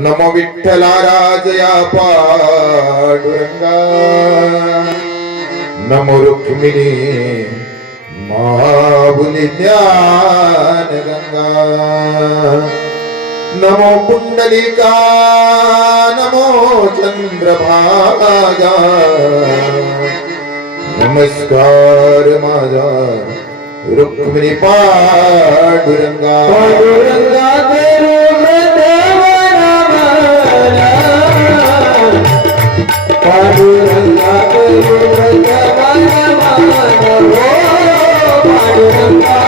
नमो विठ्ठला राजया पांडुरंगा नमो रुक्मिणी महाबुली ज्ञान गंगा नमो पुंडलिका, नमो चंद्रभागा। नमस्कार माझा रुक्मिणी पांडुरंगा। पांडुरंगा पांडुरंगा